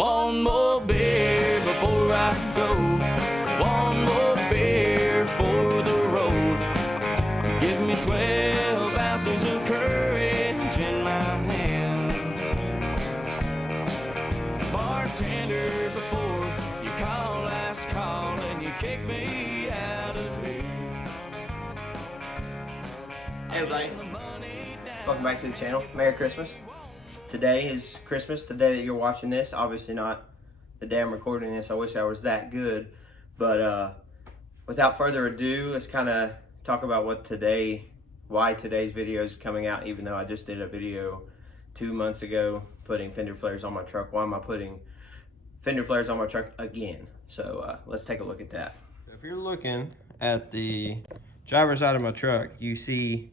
One more beer before I go. One more beer for the road. Give me 12 ounces of courage in my hand. Bartender, before you call last call and you kick me out of here. Hey everybody, welcome back to the channel. Merry Christmas. Today is Christmas, the day that you're watching this. Obviously not the day I'm recording this. I wish I was that good. But without further ado, let's kind of talk about why today's video is coming out, even though I just did a video 2 months ago putting fender flares on my truck. Why am I putting fender flares on my truck again? So let's take a look at that. If you're looking at the driver's side of my truck, you see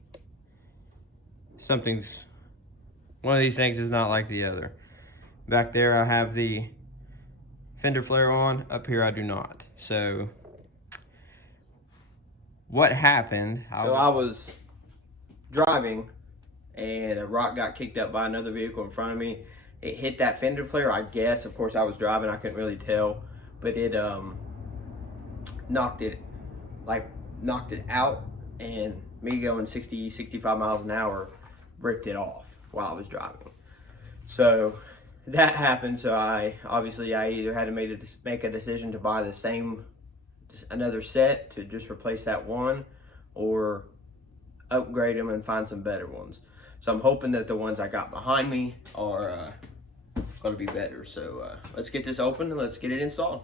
one of these things is not like the other. Back there I have the fender flare on, up here I do not. So what happened, I was driving and a rock got kicked up by another vehicle in front of me. It hit that fender flare, I guess. Of course I was driving, I couldn't really tell, but it knocked it out, and me going 65 miles an hour bricked it off while I was driving. So that happened. So I either had to make a decision to buy another set to just replace that one, or upgrade them and find some better ones. So I'm hoping that the ones I got behind me are going to be better. So let's get this open and let's get it installed.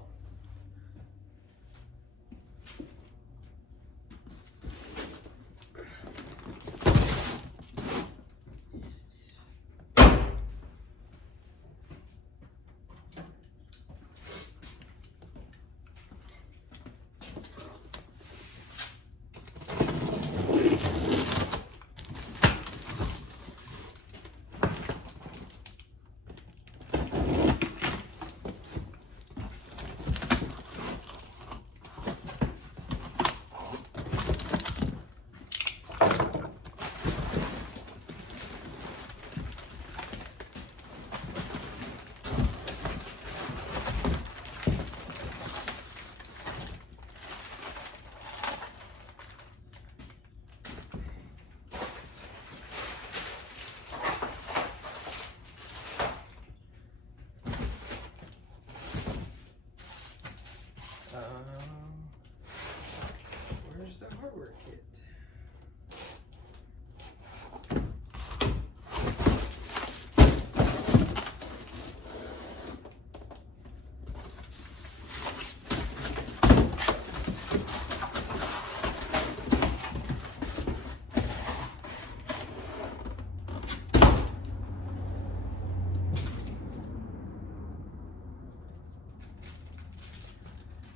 Where's the hardware kit?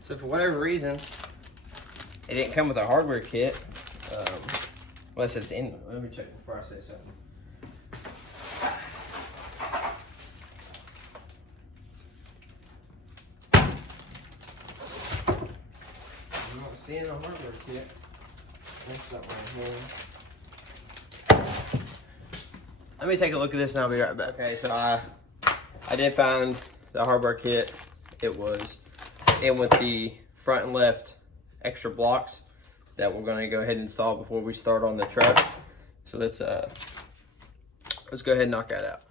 So for whatever reason, it didn't come with a hardware kit, unless it's in. Let me check before I say something. I'm not seeing a hardware kit. There's something right here. Let me take a look at this and I'll be right back. Okay, so I did find the hardware kit. It was in with the front and left extra blocks that we're going to go ahead and install before we start on the truck. So let's go ahead and knock that out.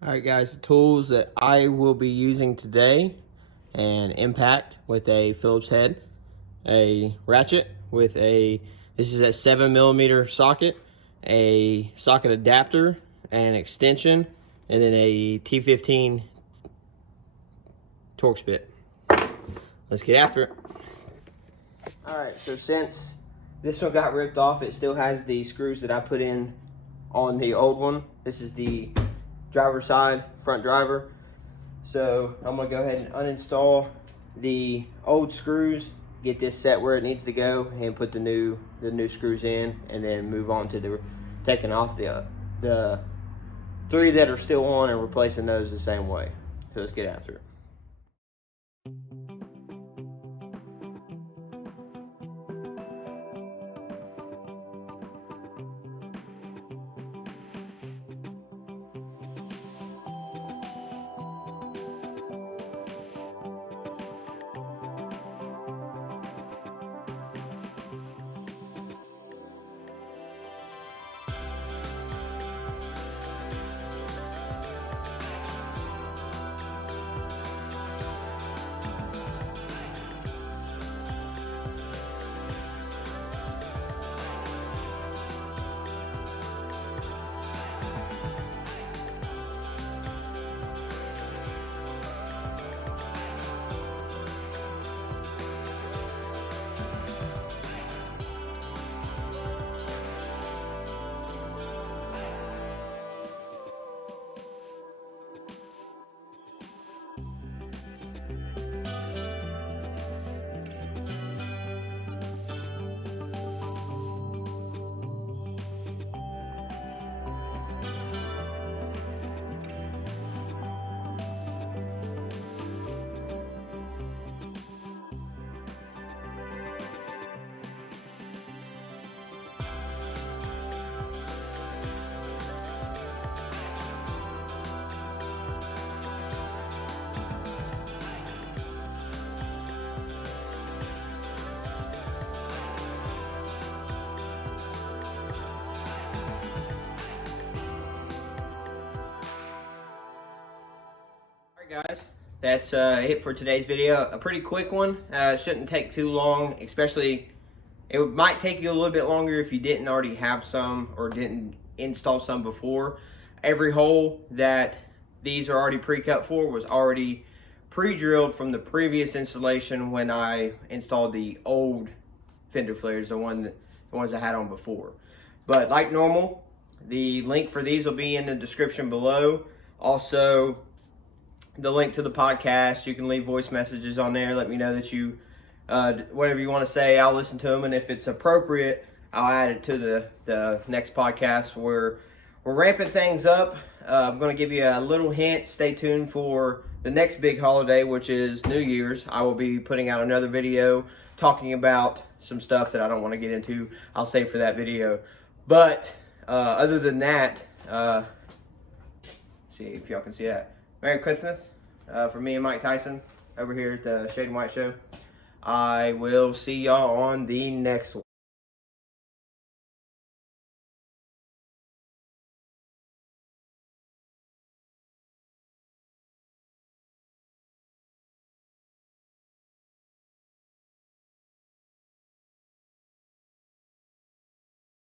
Alright guys, the tools that I will be using today: an impact with a Phillips head, a ratchet with this is a 7mm socket, a socket adapter, an extension, and then a T15 Torx bit. Let's get after it. Alright, so since this one got ripped off, it still has the screws that I put in on the old one. This is the driver's side, front driver. So I'm gonna go ahead and uninstall the old screws, get this set where it needs to go, and put the new screws in, and then move on to the taking off the 3 that are still on and replacing those the same way. So let's get after it. Guys, that's it for today's video. A pretty quick one. It shouldn't take too long, especially it might take you a little bit longer if you didn't already have some or didn't install some before. Every hole that these are already pre-cut for was already pre-drilled from the previous installation when I installed the old fender flares, the ones I had on before. But like normal, the link for these will be in the description below. Also, the link to the podcast. You can leave voice messages on there. Let me know that you, whatever you want to say, I'll listen to them. And if it's appropriate, I'll add it to the next podcast. We're ramping things up. I'm going to give you a little hint. Stay tuned for the next big holiday, which is New Year's. I will be putting out another video talking about some stuff that I don't want to get into. I'll save for that video. But other than that, see if y'all can see that. Merry Christmas for me and Mike Tyson over here at the Shade and White Show. I will see y'all on the next one.